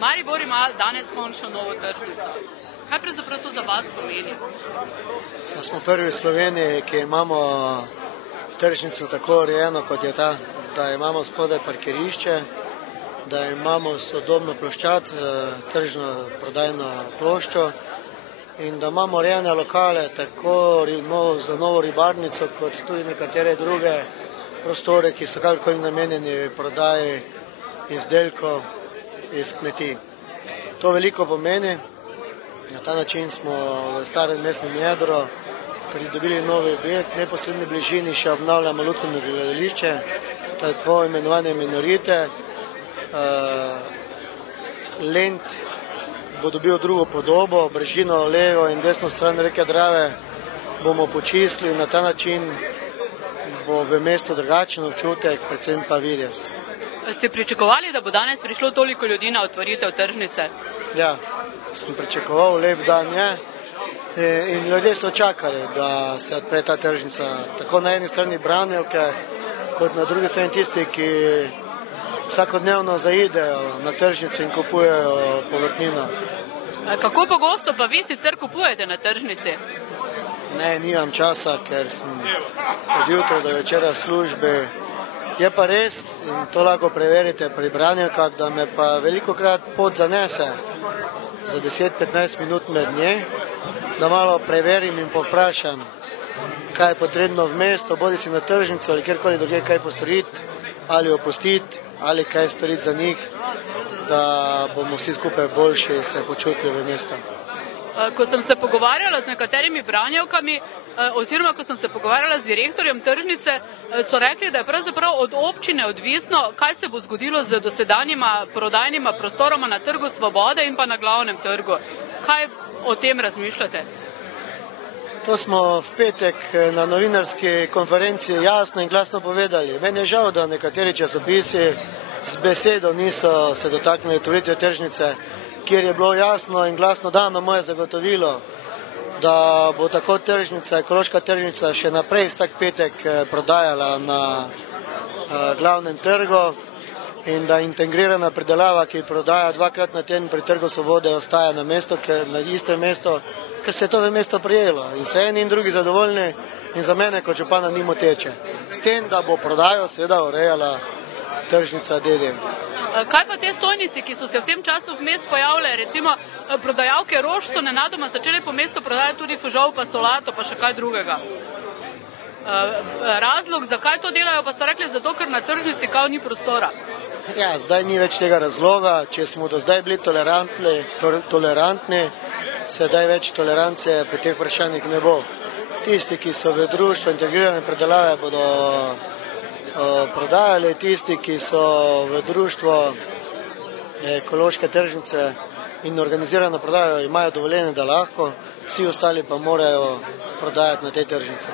Maribor ima danes končno novo tržnico. Kaj pravzaprav to za vas pomeni? Smo prvi v Sloveniji, ki imamo tržnico tako urejeno, kot je ta, da imamo spodaj parkirišče, da imamo sodobno ploščad, tržno prodajno ploščo in da imamo urejene lokale tako za novo ribarnico, kot tudi nekatere druge prostore, ki so kakorkoli namenjeni prodaji izdelkov iz kmetij. To veliko pomeni. Na ta način smo v starem mestnem jedru pridobili novi objekt, v neposredni bližini še obnavljamo lutkovno gledališče, tako imenovane minorite. Lent bo dobil drugo podobo, brežino levo in desno stran reke Drave bomo počistili, na ta način bo v mestu drugačen občutek, predvsem pa videz. Ste pričakovali, da bo danes prišlo toliko ljudi na otvoritev tržnice? Ja, sem pričakoval, lep dan je in ljudje so čakali, da se odpre ta tržnica. Tako na eni strani branjevke, kot na drugi strani tisti, ki vsakodnevno zaidejo na tržnici in kupujejo povrtnino. Kako pogosto pa vi sicer kupujete na tržnici? Ne, nimam časa, ker sem od jutra do večera v službi. Je pa res, in to lahko preverite pri branjevkah, da me pa velikokrat pot zanese za 10-15 minut med nje, da malo preverim in povprašam, kaj je potrebno v mestu, bodi si na tržnico ali kjerkoli druge kaj postoriti, ali opustiti, ali kaj storiti za njih, da bomo vsi skupaj boljši se počutili v mestu. Ko sem se pogovarjala z nekaterimi branjevkami, oziroma ko sem se pogovarjala z direktorjem tržnice, so rekli, da je pravzaprav od občine odvisno, kaj se bo zgodilo z dosedanjima prodajnima prostoroma na Trgu Svobode in pa na Glavnem trgu. Kaj o tem razmišljate? To smo v petek na novinarski konferenci jasno in glasno povedali. Meni je žal, da nekateri časopisi z besedo niso se dotaknili otvoritve tržnice, kjer je bilo jasno in glasno dano moje zagotovilo, da bo tako tržnica, ekološka tržnica še naprej vsak petek prodajala na Glavnem trgu in da integrirana predelava, ki prodaja dvakrat na teden pri Trgu Svobode, ostaja na mesto, na istem mestu, ker se je to v mesto prijelo in se eni in drugi zadovoljni in za mene kot župana ni moteče. S tem, da bo prodajo seveda urejala tržnica DD. Kaj pa te stojnice, ki so se v tem času vmes pojavile, recimo prodajalke rož so nenadoma začele po mestu prodajati tudi fižol pa solato pa še kaj drugega. Razlog, zakaj to delajo, pa so rekli zato, ker na tržnici kao ni prostora. Ja, zdaj ni več tega razloga, če smo do zdaj bili tolerantni, sedaj več tolerance pri teh vprašanjih ne bo. Tisti, ki so v društvu integrirane predelave, bodo prodajali, tisti, ki so v društvu ekološke tržnice in organizirano prodajo, imajo dovoljene, da lahko, vsi ostali pa morajo prodajati na tej tržnici.